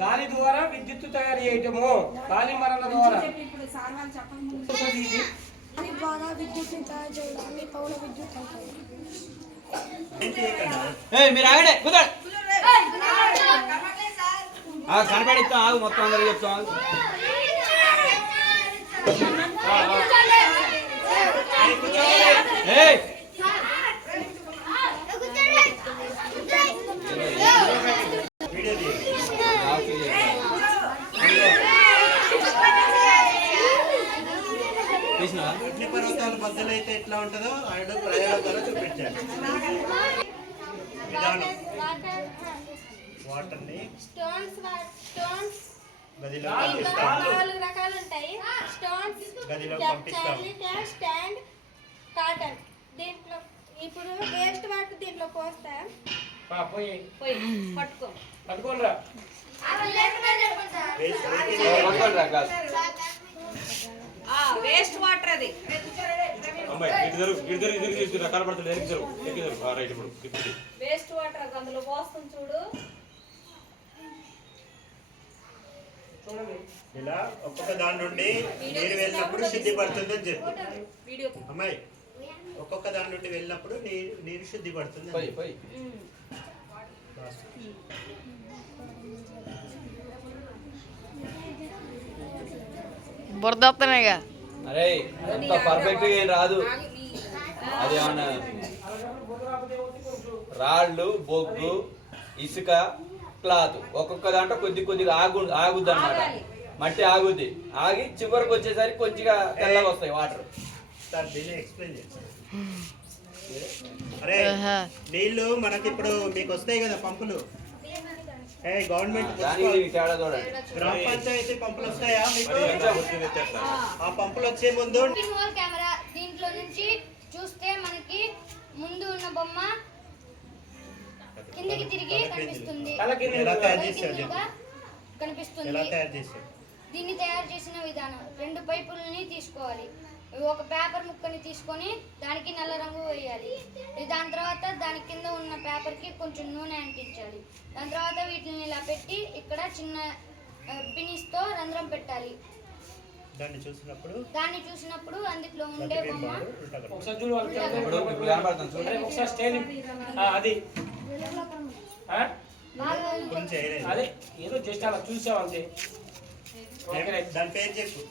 గాలి ద్వారా విద్యుత్ తయారు చేయటము, గాలి మరణ ద్వారా విద్యుత్ తయారు చేయడాన్ని పౌన విద్యుత్ అంటారు. మీరు ఆగడే కుదరదు కనపడిస్తాం ఆగు మొత్తం అందరూ చెప్తాం అగ్నిపర్వతాల బద్దలైతే ఎట్లా ఉంటుందో ఆయన ప్రయోగాల ద్వారా చూపించాడు. విధానం వాటర్ని గదిలో స్టాండ్ కాటన్ దీంట్లో ఇప్పుడు వేస్ట్ వాటర్ దీంట్లో పోస్తా పట్టుకో పట్టుకోనరా వేస్ట్ వాటర్ అది వేస్ట్ వాటర్ అందులో పోస్తుంది చూడు. ఇలా ఒక్కొక్క దాని నుండి నీరు వెళ్ళినప్పుడు శుద్ధి పడుతుందని చెప్పు అమ్మాయి. ఒక్కొక్క దాని నుండి వెళ్ళినప్పుడు నీరు శుద్ధి పడుతుంది. బురదొత్తనేగా అరే అంత పర్ఫెక్ట్ గా ఏం రాదు. అదేమన్నా రాళ్ళు, బొగ్గు, ఇసుక, క్లాత్ ఒక్కొక్క దాంట్లో కొద్దిగా ఆగుద్ది అన్నమాట. మట్టి ఆగుద్ది, ఆగి చివరికి వచ్చేసరికి కొంచెంగా తెల్లగా వస్తాయి వాటర్. ఎక్స్ప్లెయిన్ చేస్తాను. అరే నీళ్లు మనకి ఇప్పుడు మీకు వస్తాయి కదా పంపులు, గవర్నమెంట్ తేడా చూడండి. గ్రామ పంచాయతీ పంపులు వస్తాయా మీకు? ఆ పంపులు వచ్చే ముందు కెమెరా దీంట్లో నుంచి చూస్తే మనకి ముందు ఉన్న బొమ్మ కిందికి తిరిగి కనిపిస్తుంది. ఎలా తయారు చేశాడు? దీన్ని తయారు చేసిన విధానం 2 పైపులని తీసుకోవాలి. ఒక పేపర్ ముక్కని తీసుకొని దానికి నల్ల రంగు వేయాలి. దాని తర్వాత దాని కింద ఉన్న పేపర్కి కొంచెం నూనె అంటించాలి. దాని తర్వాత వీటిని ఇలా పెట్టి ఇక్కడ చిన్న పినిస్తో రంధ్రం పెట్టాలి. దాన్ని చూసినప్పుడు అందులో ఉండే బొమ్మ అదే ఏదో జస్ట్ అలా చూసావంతే. దాని పేరు చెప్పు.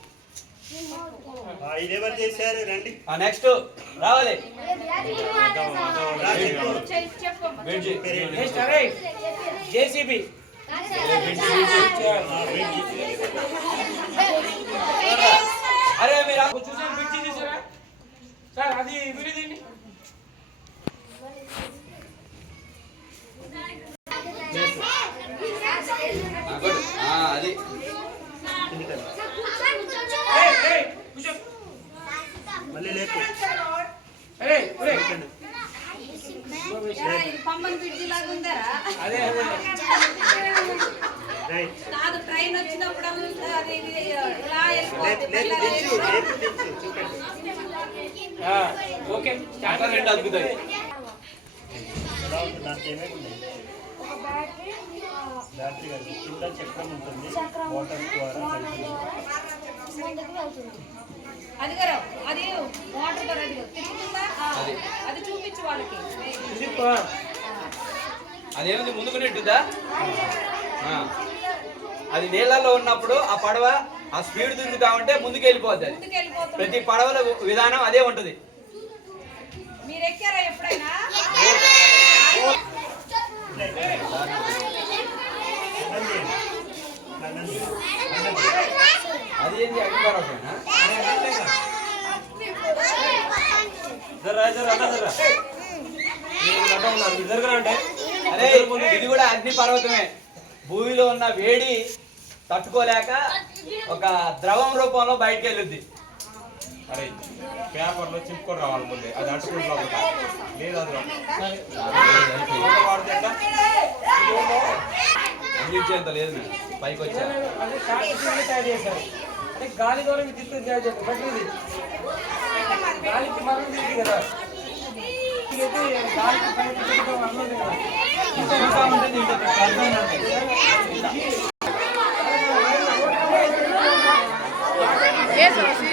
ఇదేమో చేశారు. రండి నెక్స్ట్ రావాలి. జేసీబీ అరే మీరు చూసారు పిచ్చి చూసారా సార్? అది విడిదండి. అది మళ్ళీ లేపు. పమ్మన్ బ్రిడ్జి లాగా ఉందా? అదే కాదు, ట్రైన్ వచ్చినప్పుడు ఓకే రెండు అద్భుతాయి. దానికి ఏమేమి ఉన్నాయి? బ్యాటరీ కింద చక్రం ఉంటుంది, వాటర్ ద్వారా అది గారు అది వాటర్ ద్వారా తిరుగుతుందా? అది చూపించు వాళ్ళకి. అదేమిది ముందుకునేట్టుదా? అది నీళ్ళలో ఉన్నప్పుడు ఆ పడవ ఆ స్పీడ్ తిరుగుతా ఉంటే ముందుకు వెళ్ళిపోద్ది. ప్రతి పడవల విధానం అదే ఉంటది. మీరు ఎక్కారా ఎప్పుడైనా? అది ఏంటి అగ్నిపర్వతమేనా? అరే ఇది కూడా అగ్నిపర్వతమే. భూమిలో ఉన్న వేడి తట్టుకోలేక ఒక ద్రవం రూపంలో బయటకు వెళ్ళుద్ది. అరే పేపర్లో చింపుకొని రావాలి ముందే, అది అంటుకుంటూ లేదు. అందించేంత లేదు పైకి వచ్చారు. తయారు చేశారు అంటే గాలి ద్వారా విద్యుత్ తయారు చేస్తారు. బట్టి గాలికి మరణం తీసి కదా, గాలికి పైకి అన్నది కదా. వేసు